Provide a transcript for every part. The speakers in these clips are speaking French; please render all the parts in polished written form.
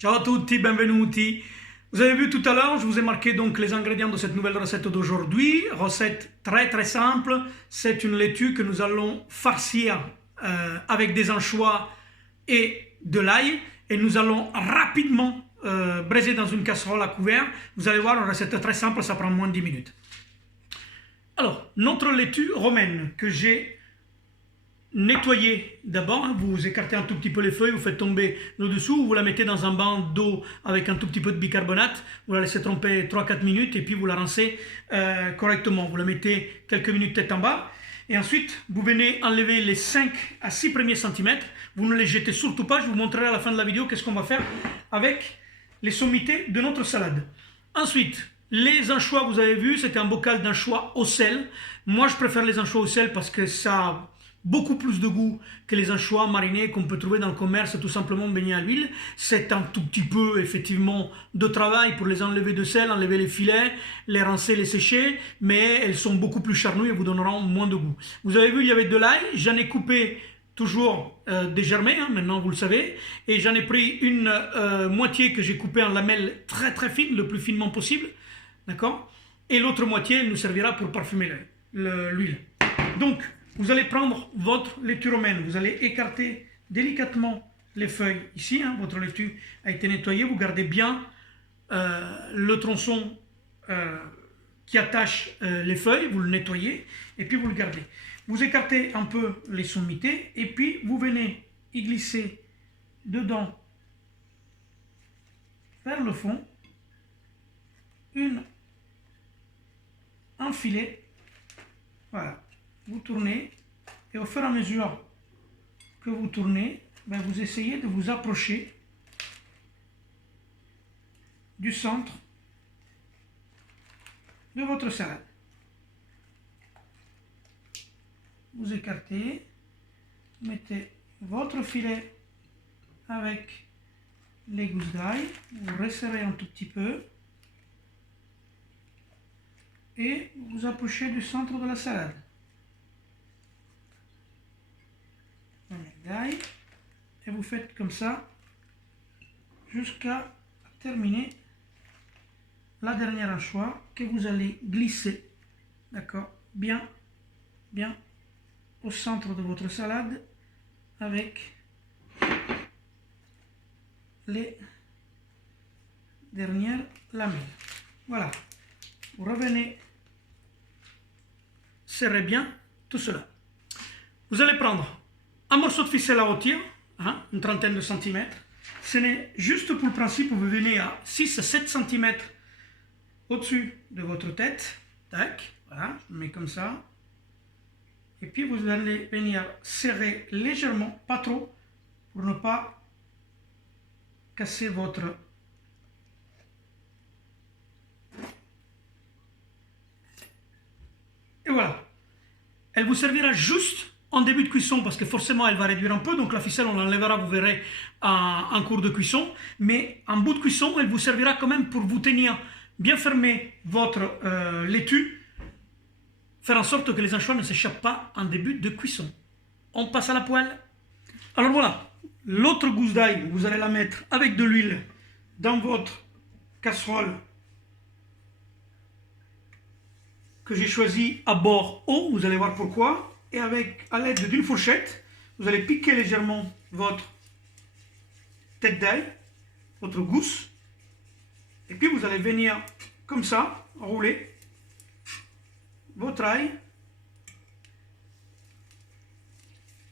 Ciao a tutti, benvenuti. Vous avez vu tout à l'heure, je vous ai marqué donc les ingrédients de cette nouvelle recette d'aujourd'hui. Recette très simple. C'est une laitue que nous allons farcir avec des anchois et de l'ail. Et nous allons rapidement braiser dans une casserole à couvert. Vous allez voir, une recette très simple, ça prend moins de 10 minutes. Alors, notre laitue romaine que j'ai nettoyez d'abord, vous écartez un tout petit peu les feuilles, vous faites tomber le dessous, vous la mettez dans un bain d'eau avec un tout petit peu de bicarbonate, vous la laissez tremper 3-4 minutes et puis vous la rincez correctement. Vous la mettez quelques minutes tête en bas et ensuite vous venez enlever les 5 à 6 premiers centimètres, vous ne les jetez surtout pas, je vous montrerai à la fin de la vidéo qu'est-ce qu'on va faire avec les sommités de notre salade. Ensuite, les anchois, vous avez vu, c'était un bocal d'anchois au sel. Moi je préfère les anchois au sel parce que ça beaucoup plus de goût que les anchois marinés qu'on peut trouver dans le commerce tout simplement baignés à l'huile. C'est un tout petit peu effectivement de travail pour les enlever de sel, enlever les filets, les rincer, les sécher, mais elles sont beaucoup plus charnues et vous donneront moins de goût. Vous avez vu, il y avait de l'ail, j'en ai coupé toujours dégermé, maintenant vous le savez, et j'en ai pris une moitié que j'ai coupée en lamelles très fines, le plus finement possible, d'accord, et l'autre moitié elle nous servira pour parfumer l'huile. Donc vous allez prendre votre laitue romaine, vous allez écarter délicatement les feuilles ici, votre laitue a été nettoyée, vous gardez bien le tronçon qui attache les feuilles, vous le nettoyez et puis vous le gardez. Vous écartez un peu les sommités et puis vous venez y glisser dedans vers le fond un filet, voilà. Vous tournez et au fur et à mesure que vous tournez, vous essayez de vous approcher du centre de votre salade. Vous écartez, mettez votre filet avec les gousses d'ail, vous resserrez un tout petit peu et vous approchez du centre de la salade. D'ail et vous faites comme ça jusqu'à terminer la dernière anchois que vous allez glisser, d'accord, bien au centre de votre salade avec les dernières lamelles. Voilà, vous revenez, serrez bien tout cela. Vous allez prendre un morceau de ficelle à rôtir, une trentaine de centimètres. Ce n'est juste pour le principe où vous venez à 6 à 7 cm au-dessus de votre tête. Tac, voilà, je le mets comme ça. Et puis vous allez venir serrer légèrement, pas trop, pour ne pas casser votre... Et voilà. Elle vous servira juste en début de cuisson parce que forcément elle va réduire un peu, donc la ficelle on l'enlèvera, vous verrez, en cours de cuisson, mais en bout de cuisson elle vous servira quand même pour vous tenir bien fermé votre laitue, faire en sorte que les anchois ne s'échappent pas en début de cuisson. On passe à la poêle. Alors voilà, l'autre gousse d'ail, vous allez la mettre avec de l'huile dans votre casserole que j'ai choisi à bord haut, vous allez voir pourquoi. Et à l'aide d'une fourchette, vous allez piquer légèrement votre tête d'ail, votre gousse, et puis vous allez venir comme ça, rouler votre ail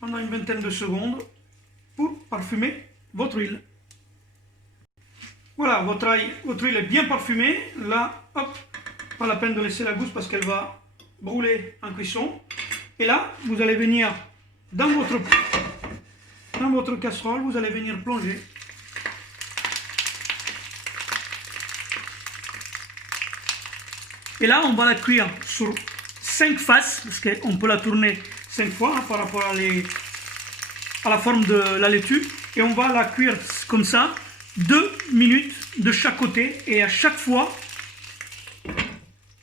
pendant une vingtaine de secondes pour parfumer votre huile. Voilà, votre huile est bien parfumée. Là, hop, pas la peine de laisser la gousse parce qu'elle va brûler en cuisson. Et là, vous allez venir dans votre casserole, vous allez venir plonger. Et là, on va la cuire sur 5 faces, parce qu'on peut la tourner 5 fois par rapport à la forme de la laitue. Et on va la cuire comme ça, 2 minutes de chaque côté. Et à chaque fois,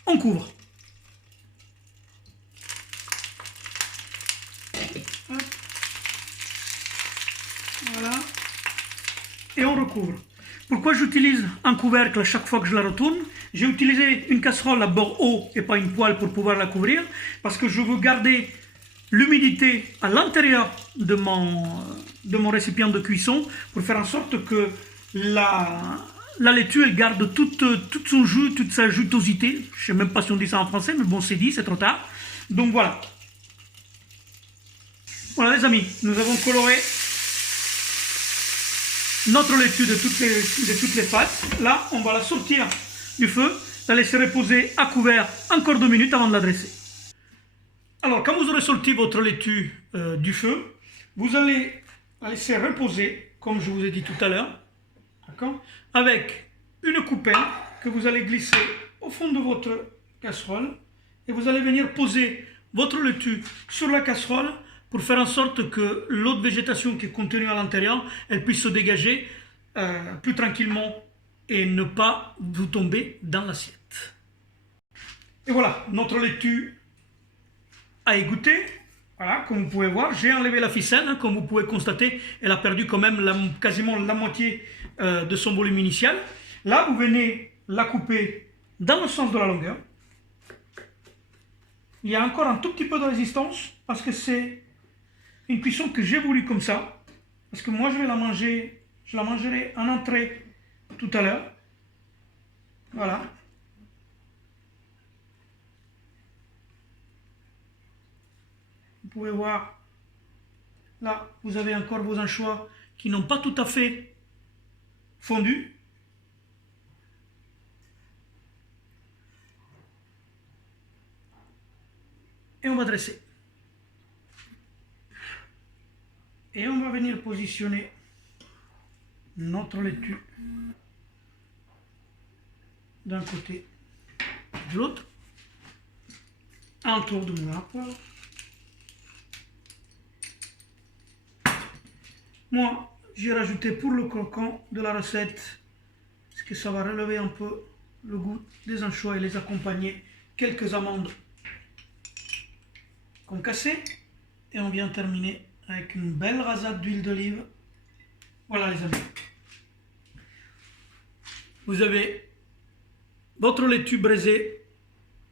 on couvre. Voilà. Et on recouvre. Pourquoi j'utilise un couvercle à chaque fois que je la retourne? J'ai utilisé une casserole à bord haut et pas une poêle pour pouvoir la couvrir, parce que je veux garder l'humidité à l'intérieur de mon récipient de cuisson, pour faire en sorte que la laitue, elle garde toute son jus, toute sa jutosité. Je ne sais même pas si on dit ça en français, mais bon, c'est dit, c'est trop tard. Donc voilà. Voilà les amis, nous avons coloré notre laitue de toutes les faces. Là, on va la sortir du feu, la laisser reposer à couvert encore 2 minutes avant de la dresser. Alors, quand vous aurez sorti votre laitue du feu, vous allez la laisser reposer, comme je vous ai dit tout à l'heure, avec une coupelle que vous allez glisser au fond de votre casserole et vous allez venir poser votre laitue sur la casserole pour faire en sorte que l'eau de végétation qui est contenue à l'intérieur, elle puisse se dégager plus tranquillement et ne pas vous tomber dans l'assiette. Et voilà, notre laitue a égoutter. Voilà, comme vous pouvez voir, j'ai enlevé la ficelle, comme vous pouvez constater, elle a perdu quand même quasiment la moitié de son volume initial. Là, vous venez la couper dans le sens de la longueur. Il y a encore un tout petit peu de résistance, parce que c'est une cuisson que j'ai voulu comme ça, parce que moi je vais la manger, je la mangerai en entrée tout à l'heure. Voilà. Vous pouvez voir, là, vous avez encore vos anchois qui n'ont pas tout à fait fondu. Et on va dresser. Et on va venir positionner notre laitue d'un côté et de l'autre, autour de moulin à poivre. Moi, j'ai rajouté pour le croquant de la recette, parce que ça va relever un peu le goût des anchois et les accompagner, quelques amandes concassées. Et on vient terminer avec une belle rasade d'huile d'olive. Voilà les amis. Vous avez votre laitue braisée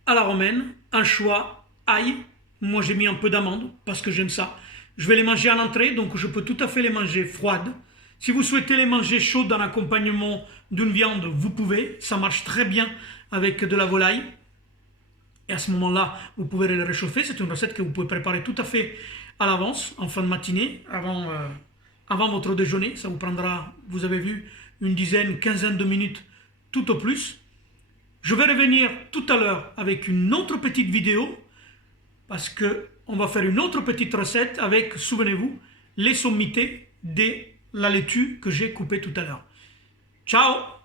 à la romaine, anchois, ail. Moi j'ai mis un peu d'amande parce que j'aime ça. Je vais les manger en entrée, donc je peux tout à fait les manger froides. Si vous souhaitez les manger chaudes en accompagnement d'une viande, vous pouvez. Ça marche très bien avec de la volaille. Et à ce moment-là, vous pouvez les réchauffer. C'est une recette que vous pouvez préparer tout à fait à l'avance, en fin de matinée, avant votre déjeuner. Ça vous prendra, vous avez vu, une dizaine, quinzaine de minutes tout au plus. Je vais revenir tout à l'heure avec une autre petite vidéo, parce qu'on va faire une autre petite recette avec, souvenez-vous, les sommités de la laitue que j'ai coupée tout à l'heure. Ciao!